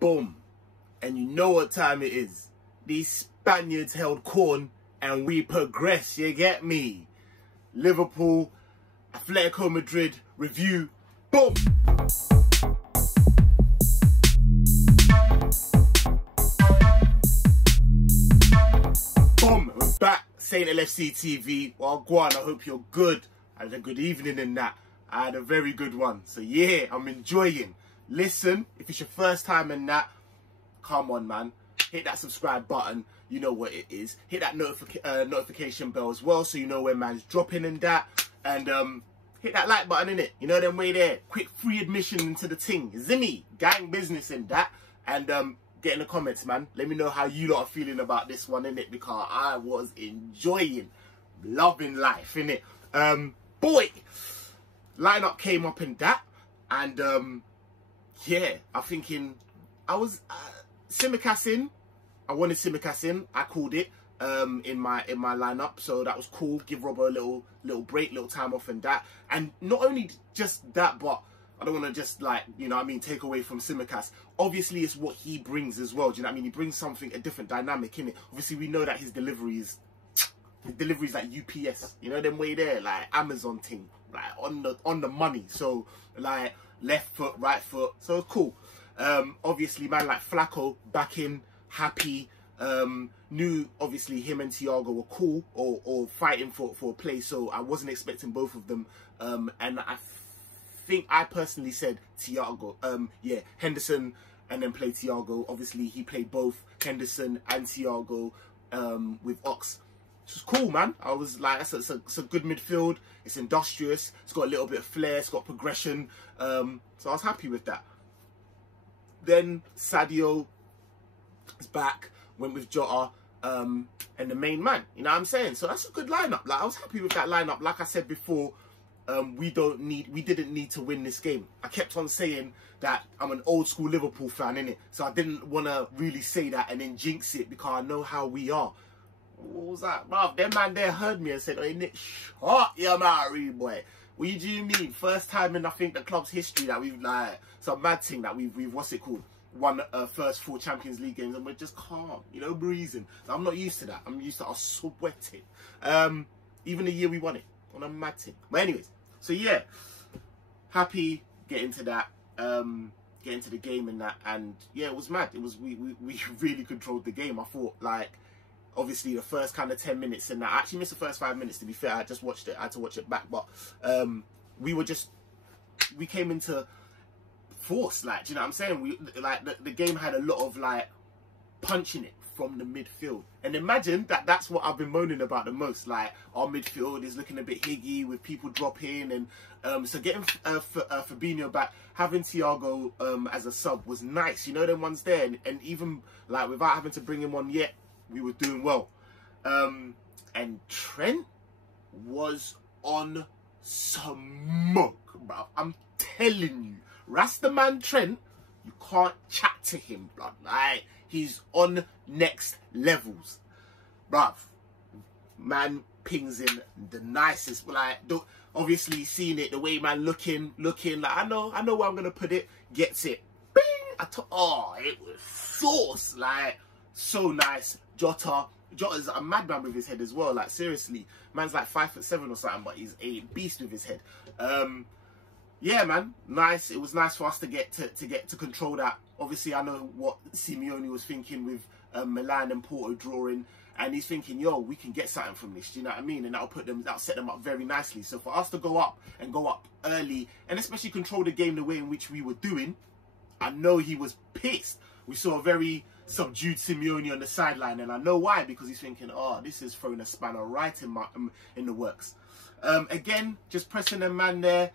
Boom. And you know what time it is. These Spaniards held corn and we progress, you get me? Liverpool, Atletico Madrid review. Boom. Boom. We're back. Saying LFCTV. Well, go on. I hope you're good. I had a good evening in that. I had a very good one. So yeah, I'm enjoying. Listen, if it's your first time in that, come on, man. Hit that subscribe button. You know what it is. Hit that notification bell as well, so you know when man's dropping in that. And hit that like button, innit? You know them way there. Quick free admission into the ting. Zimmy, gang business in that. And get in the comments, man. Let me know how you lot are feeling about this one, innit? Because I was enjoying, loving life, innit? Boy, lineup came up in that, and yeah, I'm thinking I was Tsimikas in. I wanted Tsimikas in. I called it in my lineup, so that was cool. Give Robbo a little break, little time off, and that. And not only just that, but I don't want to just, like, you know what I mean, take away from Tsimikas. Obviously, it's what he brings as well. Do you know what I mean? He brings something, a different dynamic in it. Obviously, we know that his delivery is like UPS. You know them way there, like Amazon thing, like on the money. So like left foot, right foot. So it's cool. Obviously, man, like Flacco back in, happy. Knew obviously him and Thiago were cool or fighting for a place. So I wasn't expecting both of them. And I think I personally said Thiago. Yeah, Henderson and then play Thiago. Obviously, he played both Henderson and Thiago with Ox. It's cool, man. I was like, it's a good midfield. It's industrious. It's got a little bit of flair. It's got progression. So I was happy with that. Then Sadio is back. Went with Jota and the main man. You know what I'm saying? So that's a good lineup. Like, I was happy with that lineup. Like I said before, we didn't need to win this game. I kept on saying that I'm an old school Liverpool fan, innit? So I didn't want to really say that and then jinx it because I know how we are. What was that? Bruv, them man there heard me and said, oh, innit, shut your mouth, boy. What do you mean? First time in, I think, the club's history that we've, like, some mad thing that we've what's it called? Won first 4 Champions League games and we're just calm, you know, breezing. So I'm not used to that. I'm used to us sweating. Even the year we won it on a mad thing. But anyways, so yeah, happy getting to that, get into the game and that, and yeah, it was mad. It was we really controlled the game. I thought, like, obviously the first kind of 10 minutes and that, I actually missed the first 5 minutes, to be fair. I just watched it. I had to watch it back, but we came into force, like, do you know what I'm saying? The game had a lot of like punch in it from the midfield, and imagine that's what I've been moaning about the most. Like, our midfield is looking a bit higgy with people dropping, and so getting Fabinho back, having Thiago as a sub was nice. You know, them ones there, and even like without having to bring him on yet, we were doing well. And Trent was on smoke, bro. I'm telling you, Rastaman Trent, you can't chat to him, blood. Like, he's on next levels, bruv. Man pings in the nicest, like, obviously seeing it, the way man looking, like, I know where I'm gonna put it, gets it, bing. Oh, it was sauce, like, so nice. Jota's a madman with his head as well. Like, seriously, man's like 5'7" or something, but he's a beast with his head. Yeah, man, nice. It was nice for us to get to control that. Obviously, I know what Simeone was thinking with Milan and Porto drawing, and he's thinking, yo, we can get something from this. Do you know what I mean? And that'll set them up very nicely. So for us to go up early, and especially control the game the way in which we were doing, I know he was pissed. We saw a very subdued Simeone on the sideline, and I know why, because he's thinking, oh, this is throwing a spanner right in the works. Again, just pressing them man there.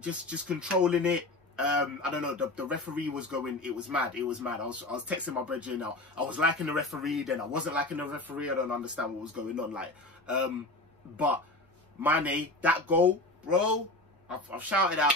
Just controlling it. I don't know, the referee was going, it was mad. I was texting my brethren now. I was liking the referee, then I wasn't liking the referee. I don't understand what was going on. Like, but Mane, that goal, bro, I've shouted out.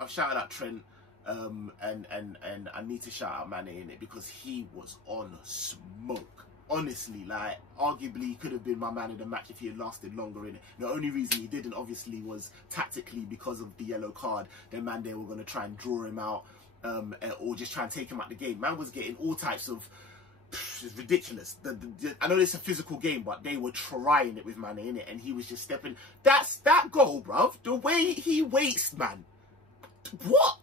I've shouted out Trent, and I need to shout out Mane in it because he was on smoke. Honestly, like, arguably could have been my man of the match if he had lasted longer in it. The only reason he didn't, obviously, was tactically because of the yellow card. The man, they were going to try and draw him out. or just try and take him out the game. Man was getting all types of... It's ridiculous. I know it's a physical game, but they were trying it with Mane in it, and he was just stepping. That goal, bruv. The way he waits, man. What?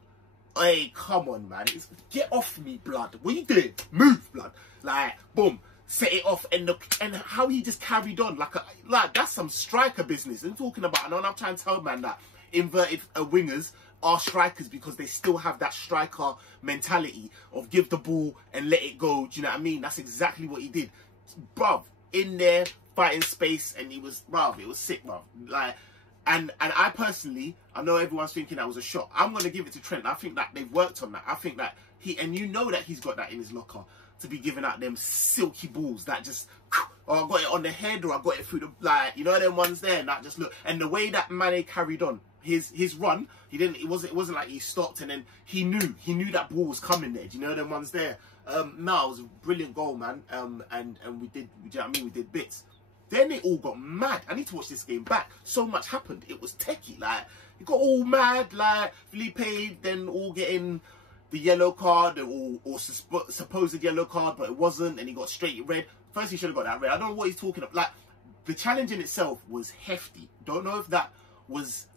Hey, come on, man. Get off me, blood. What you doing? Move, blood. Like, boom. Set it off, and how he just carried on like that's some striker business. I'm talking about. I know I'm trying to tell man that inverted wingers are strikers because they still have that striker mentality of give the ball and let it go. Do you know what I mean? That's exactly what he did, bruv. In there fighting space, and he was, bruv. It was sick, bruv. Like, and I personally, I know everyone's thinking that was a shot. I'm gonna give it to Trent. I think that they've worked on that. I think that and you know that he's got that in his locker, to be giving out them silky balls that just, oh, I got it on the head, or I got it through the, like, you know them ones there, and that just look. And the way that Mane carried on his run, it wasn't like he stopped and then he knew that ball was coming there. Do you know them ones there? No, it was a brilliant goal, man. And we did, you know what I mean? We did bits. Then it all got mad. I need to watch this game back. So much happened. It was techie. Like, it got all mad. Like, Felipe then all getting the yellow card, or supposed yellow card, but it wasn't, and he got straight red. First, he should have got that red. I don't know what he's talking about. Like, the challenge in itself was hefty. Don't know if that was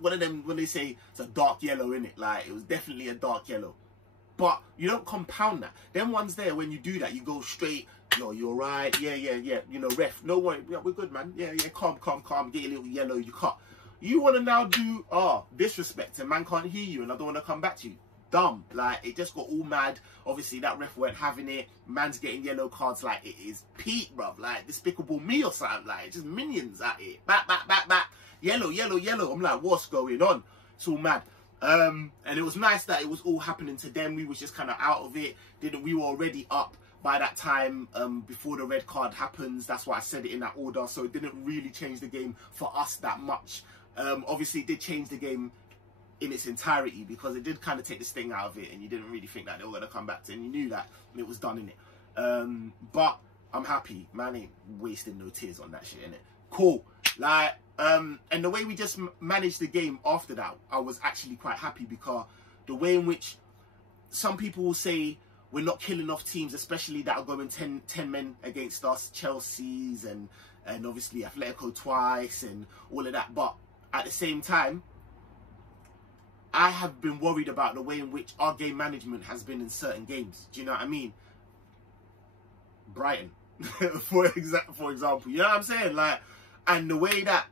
one of them when they say it's a dark yellow in it. Like, it was definitely a dark yellow. But you don't compound that. Them ones there, when you do that, you go straight. Yo, you're right. Yeah. You know, ref. No worry. Yeah, we're good, man. Yeah. Calm. Get a little yellow. You cut. You want to now do disrespect, and man can't hear you, and I don't want to come back to you. Dumb. Like, it just got all mad. Obviously, that ref weren't having it. Man's getting yellow cards like it is Pete, bruv. Like, Despicable Me or something. Like, just minions at it. Back. Yellow. I'm like, what's going on? It's all mad. And it was nice that it was all happening to them. We was just kind of out of it. We were already up by that time, before the red card happens. That's why I said it in that order. So it didn't really change the game for us that much. Obviously, it did change the game in its entirety, because it did kind of take the sting out of it, and you didn't really think that they were going to come back to it, and you knew that it was done in it. But I'm happy. Man ain't wasting no tears on that shit, innit? Cool. Like, and the way we just managed the game after that, I was actually quite happy, because the way in which some people will say we're not killing off teams, especially that are going 10 men against us, Chelsea's and obviously Atletico twice and all of that. But at the same time, I have been worried about the way in which our game management has been in certain games. Do you know what I mean? Brighton, for example. You know what I'm saying? Like, and the way that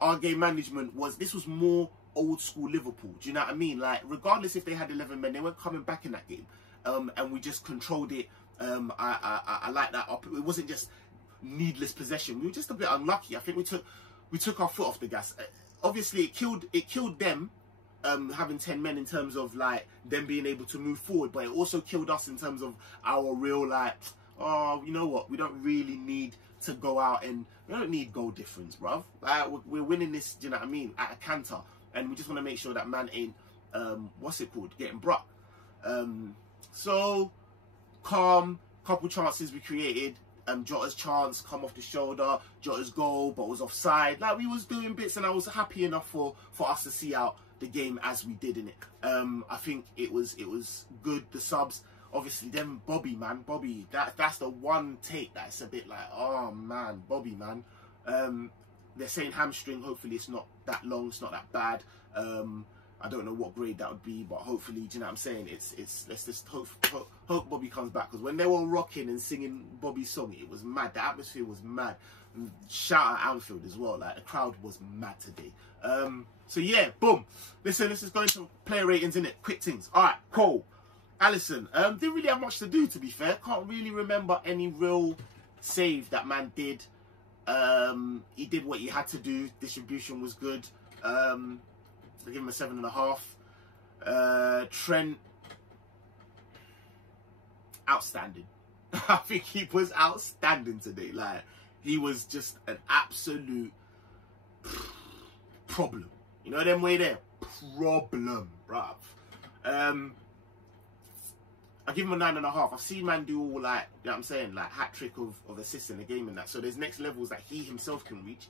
our game management was, this was more old school Liverpool. Do you know what I mean? Like, regardless if they had 11 men, they weren't coming back in that game. And we just controlled it. I like that up. It wasn't just needless possession. We were just a bit unlucky. I think we took our foot off the gas. Obviously, it killed them. Having 10 men in terms of like them being able to move forward, but it also killed us in terms of our real, like, oh, you know what, we don't really need to go out, and we don't need goal difference, bruv. Like, we're winning this, do you know what I mean, at a canter, and we just want to make sure that man ain't getting bruck. So calm, couple chances we created. Jota's chance come off the shoulder, Jota's goal, but was offside. Like, we was doing bits, and I was happy enough for us to see out the game as we did in it. I think it was good. The subs, obviously, then Baaaby, man, Baaaby. That's the one take that's a bit like, oh man, Baaaby, man. They're saying hamstring. Hopefully, it's not that long. It's not that bad. I don't know what grade that would be, but hopefully, do you know what I'm saying? Let's just hope Baaaby comes back, because when they were rocking and singing Baaaby's song, it was mad. The atmosphere was mad. Shout out Anfield as well. Like, the crowd was mad today. So yeah, boom. Listen, this is going to player ratings, innit? Quick things. All right, cool. Alisson, didn't really have much to do, to be fair. Can't really remember any real save that man did. He did what he had to do. Distribution was good. I give him a 7.5. Trent, outstanding. I think he was outstanding today. Like, he was just an absolute problem. You know them way there? Problem, bruv. I give him a 9.5. I've seen man do all, like, you know what I'm saying, like hat-trick of assists in the game and that. So there's next levels that he himself can reach.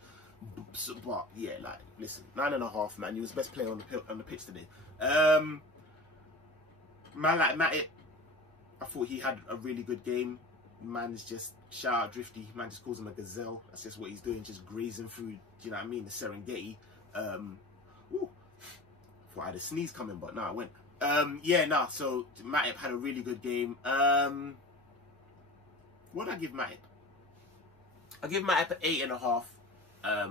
So, but yeah, like, listen, 9.5, man. He was the best player on the pitch today. man like Matip, I thought he had a really good game. Man's just, shout out Drifty, man just calls him a gazelle. That's just what he's doing, just grazing through, do you know what I mean, the Serengeti. Ooh, thought I had a sneeze coming, but no, I went. Yeah, nah, so Matip had a really good game. What did I give Matip? I give Matip an 8.5. I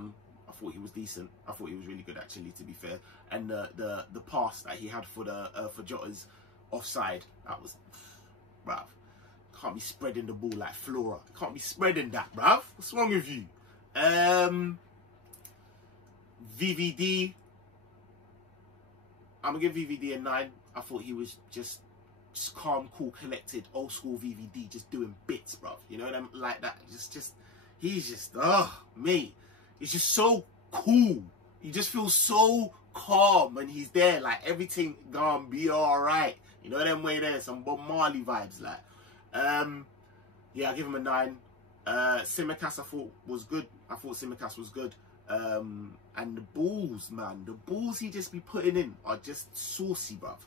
thought he was decent. I thought he was really good, actually, to be fair. And the pass that he had for the for Jota's offside, that was, bruv. Can't be spreading the ball like Flora. Can't be spreading that, bruv. What's wrong with you? VVD. I'm gonna give VVD a 9. I thought he was just calm, cool, collected, old school VVD, just doing bits, bruv. You know them like that. He's just, mate. He's just so cool. He just feels so calm when he's there. Like everything gonna be alright. You know them way there, some Bob Marley vibes, like. Yeah, I give him a 9. Simicast I thought was good. I thought Simicast was good. And the balls, man, the balls he just be putting in are just saucy, bruv.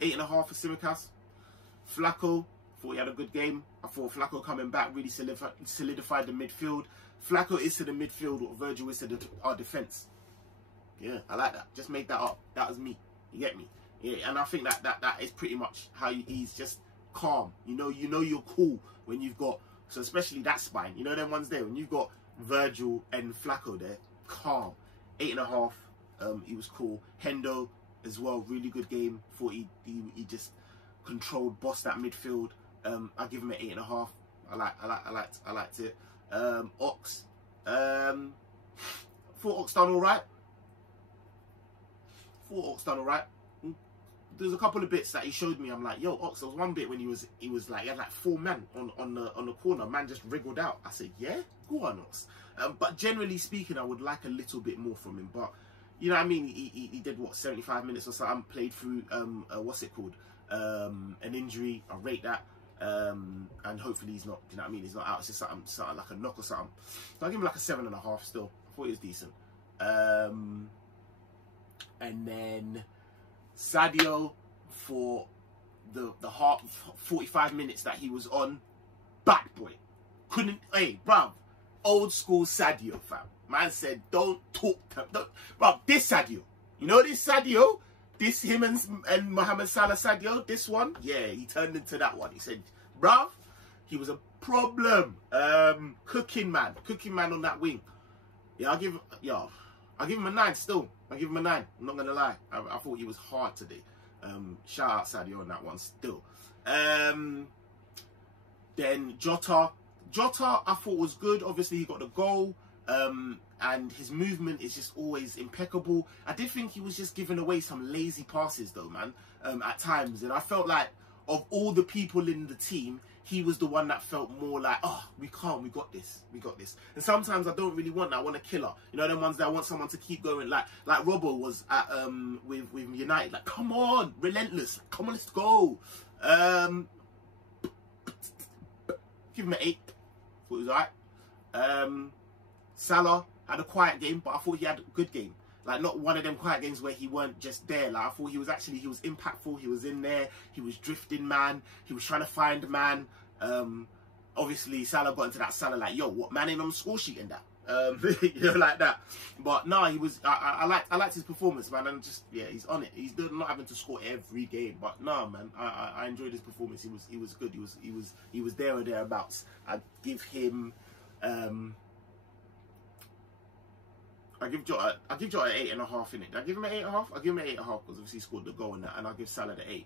8.5 for Simicast. Flacco, thought he had a good game. I thought Flacco coming back really solidified the midfield. Flacco is to the midfield what Virgil is to our defence. Yeah, I like that. Just made that up. That was me. You get me? Yeah, and I think that is pretty much how he's just calm. You know you're cool when you've got, so especially that spine. You know them ones there when you've got Virgil and Flacco there, calm. 8.5. He was cool. Hendo as well, really good game. Thought he just controlled, bossed that midfield. I give him an 8.5. I liked it. Ox. Thought Ox done alright. There's a couple of bits that he showed me. I'm like, yo, Ox. There was one bit when he was like, he had like 4 men on the corner. Man just wriggled out. I said, yeah, go on, Ox. But generally speaking, I would like a little bit more from him. But you know what I mean? He did what, 75 minutes or something. Played through what's it called? An injury. I rate that. And hopefully he's not. Do you know what I mean? He's not out. It's just something like a knock or something. So I give him like a 7.5. Still, I thought he was decent. And then Sadio, for the 45 minutes that he was on, bad boy. Couldn't, hey, bruv, old school Sadio, fam. Man said, don't talk to, bruv, this Sadio. You know this Sadio? This, him and Mohamed Salah Sadio, this one? Yeah, he turned into that one. He said, bruv, he was a problem. Cooking man on that wing. Yeah, I'll give him a 9 still. I give him a 9. I'm not gonna lie. I thought he was hard today. Shout out Sadio on that one still. Then Jota I thought was good. Obviously he got the goal. And his movement is just always impeccable. I did think he was just giving away some lazy passes though, man, at times. And I felt like of all the people in the team, he was the one that felt more like, oh, we got this. And sometimes I don't really want that. I want a killer. You know, them ones that I want someone to keep going. Like Robbo was at with United. Like, come on, relentless. Come on, let's go. Give him an 8. Thought he was alright. Salah had a quiet game, but I thought he had a good game. Like, not one of them quiet games where he weren't just there. Like, I thought he was impactful. He was in there. He was drifting, man. He was trying to find man. Obviously, Salah got into that Salah like, yo, what, man ain't on the score sheet in that? You know, like that. But no, he was. I liked his performance, man. And just, yeah, he's on it. He's not having to score every game, but no, man, I enjoyed his performance. He was good. He was there or thereabouts. I'd give him. I give Jota an 8.5 in it. I give him an 8.5. I give him an 8.5 because obviously he scored the goal in that, and I'll give Salah the 8.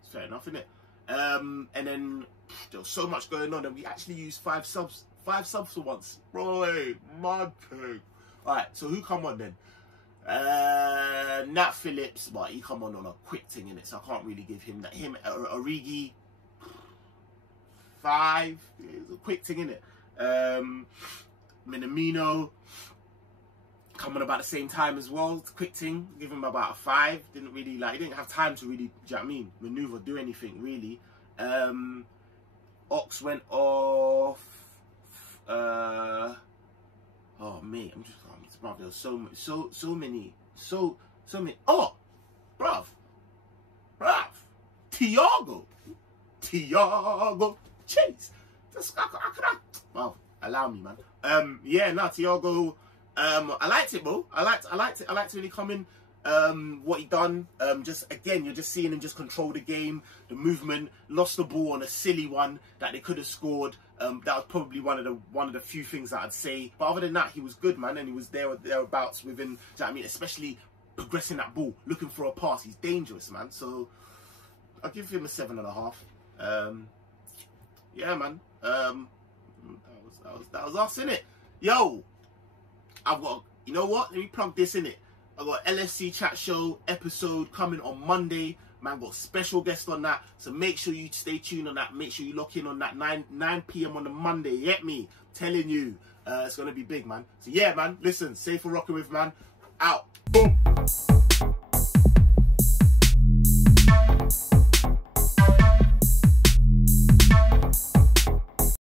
It's fair enough, innit? And then there was so much going on, and we actually used 5 subs. 5 subs for once, bro. Hey, mad thing. All right, so who come on then? Nat Phillips, but he come on a quick thing in it, so I can't really give him that. Him, Origi, 5. It's a quick thing in it. Minamino. Coming about the same time as well. Quick thing, give him about a 5. Didn't really he didn't have time to really, do you know what I mean, maneuver, do anything really. Ox went off. Oh mate, I'm bruv, there was so many. Oh, bruv, bruv. Thiago Chase. Well, allow me, man. Yeah, no, Thiago. I liked it, bro. I liked it. I liked when he come in. What he done. Just again, you're just seeing him just control the game, the movement. Lost the ball on a silly one that they could have scored. That was probably one of the few things that I'd say. But other than that, he was good, man, and he was thereabouts within. Do you know what I mean? Especially progressing that ball, looking for a pass. He's dangerous, man. So I'll give him a 7.5. Yeah, man. That was us, innit? Yo, I've got. You know what? Let me plug this in it. I got LFC Chat Show episode coming on Monday. Man, got special guest on that. So make sure you stay tuned on that. Make sure you lock in on that 9 p.m. on the Monday. You get me? Telling you. It's going to be big, man. So yeah, man. Listen, safe for rocking with, man. Out. Boom.